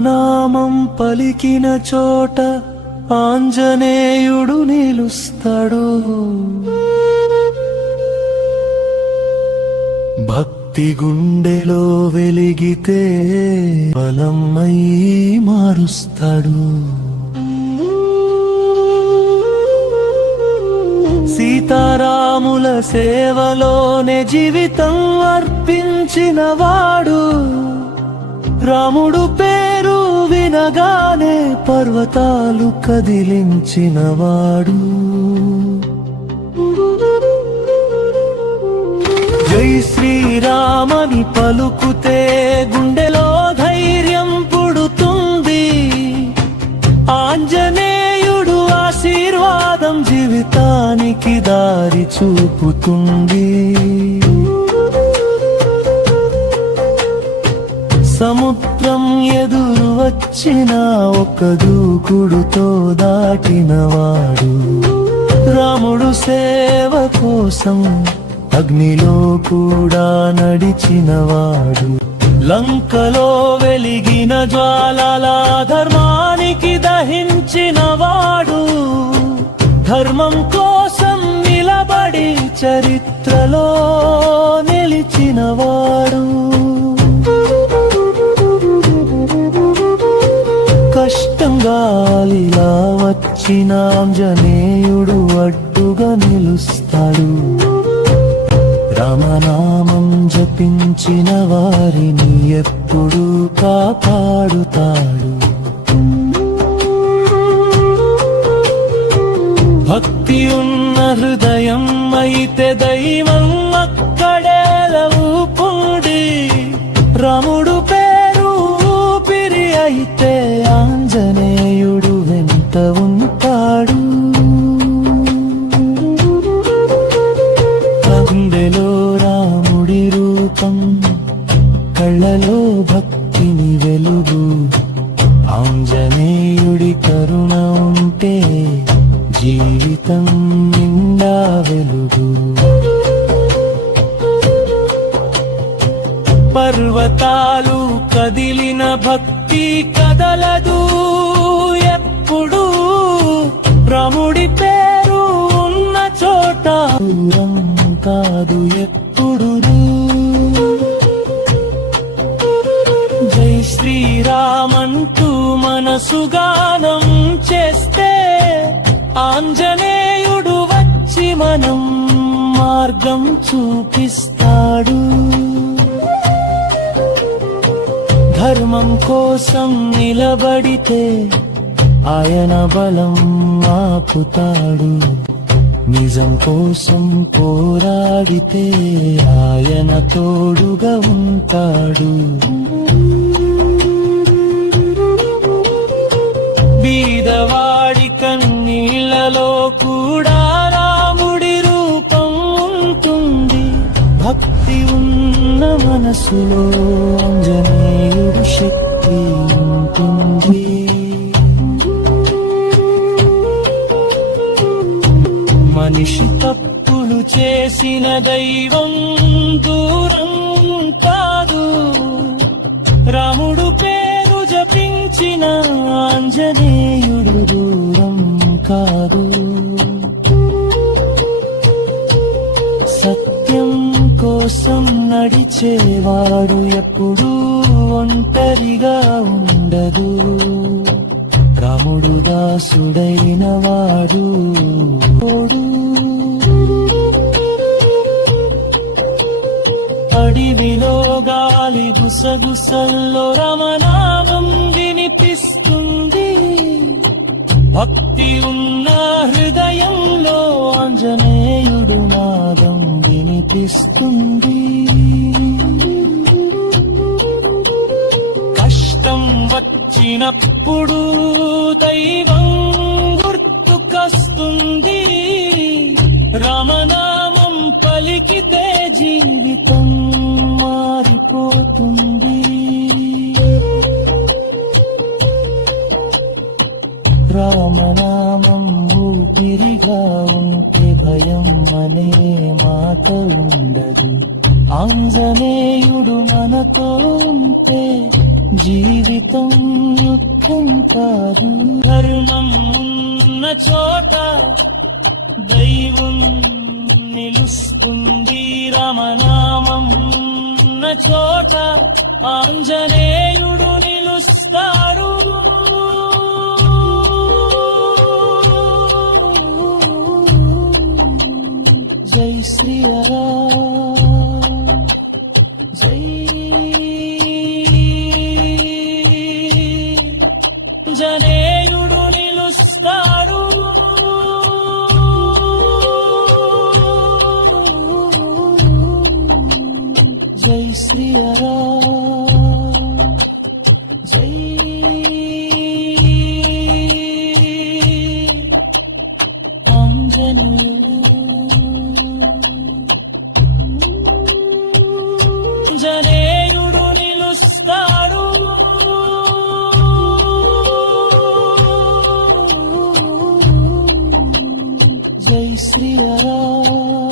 రామనామం పలికిన చోట ఆంజనేయుడు నిలుస్తాడు. భక్తి గుండెలో వెలిగితే బలమై మారుస్తాడు. సీతారాముల సేవలోనే జీవితం అర్పించినవాడు. రాముడు పేరు వినగానే పర్వతాలు కదిలించినవాడు. జై శ్రీరామని పలుకుతే గుండెలో ధైర్యం పుడుతుంది. ఆంజనేయుడు ఆశీర్వాదం జీవితానికి దారి చూపుతుంది. సముద్రం ఎదురు వచ్చిన ఒక దూకుడుతో దాటినవాడు. రాముడు సేవ కోసం అగ్నిలో కూడా నడిచినవాడు. లంకలో వెలిగిన జ్వాలల ధర్మానికి దహించినవాడు. ధర్మం కోసం నిలబడి చరిత్రలో నిలిచినవాడు. కష్టంగాలిలా వచ్చిన ఆంజనేయుడు అడ్డుగా నిలుస్తాడు. రామనామం జపించిన వారిని ఎప్పుడూ కాపాడుతాడు. భక్తి ఉన్న హృదయం అయితే దైవం అక్కడే లవుపుండి. రాముడు పేరు ఊపిరి అయితే ఆంజనేయుడు వెంట ఉంటాడు. గుండెలో రాముడి రూపం, కళ్ళలో భక్తిని వెలుగు. ఆంజనేయుడి కరుణ ఉంటే జీవితం నిండా వెలుగు. పర్వతాలు కదిలిన భక్తి కదలదు ఎప్పుడు. రాముడి పేరు ఉన్న చోట దూరం కాదు ఎప్పుడు. జై శ్రీరామంటూ మనసుగానం చేస్తే ఆంజనేయుడు వచ్చి మనం మార్గం చూపిస్తాడు. ధర్మం కోసం నిలబడితే ఆయన బలం ఆపుతాడు. నిజం కోసం పోరాడితే ఆయన తోడుగా ఉంటాడు. బీదవాడి కన్నీళ్లలో కూడా రాముడి రూపం ఉంటుంది. భక్తి ఉన్న మనసులో ఆంజనేయుడు శక్తి ఉంటుంది. మనిషి తప్పులు చేసిన దైవం దూరం కాదు. రాముడు పేరు జపించిన ఆంజనేయుడు దూరం కాదు. సత్యం కోసం నడిచేవాడు ఎప్పుడూ ఒంటరిగా ఉండదు. రాముడు దాసుడైన వాడు. అడవిలో గాలి గుసగుసల్లో రామనామం వినిపిస్తుంది. భక్తి ఉన్న హృదయంలో ఆంజనేయుడు నాదం వినిపిస్తుంది. కష్టం వచ్చినప్పుడు దైవం గుర్తుకొస్తుంది. రామనామం పలికితే జీవితం మారిపోతుంది. రామనామం ఊపిరిగా ఉంటే భయం అనే మాట ఉండదు. ఆంజనేయుడు మనతో ఉంటే జీవితం యుద్ధం కాదు, ధర్మం ఉన్న చోట దైవం నిలుస్తుంది, రామనామం ఉన్న చోట ఆంజనేయుడు నిలుస్తాడు. జై శ్రీరామ్, జై ఆంజనేయుడు నిలుస్తాడు. జై శ్రీరామ్, జై ఆంజనేయుడు నిలుస్తాడు. జై శ్రీరామ్.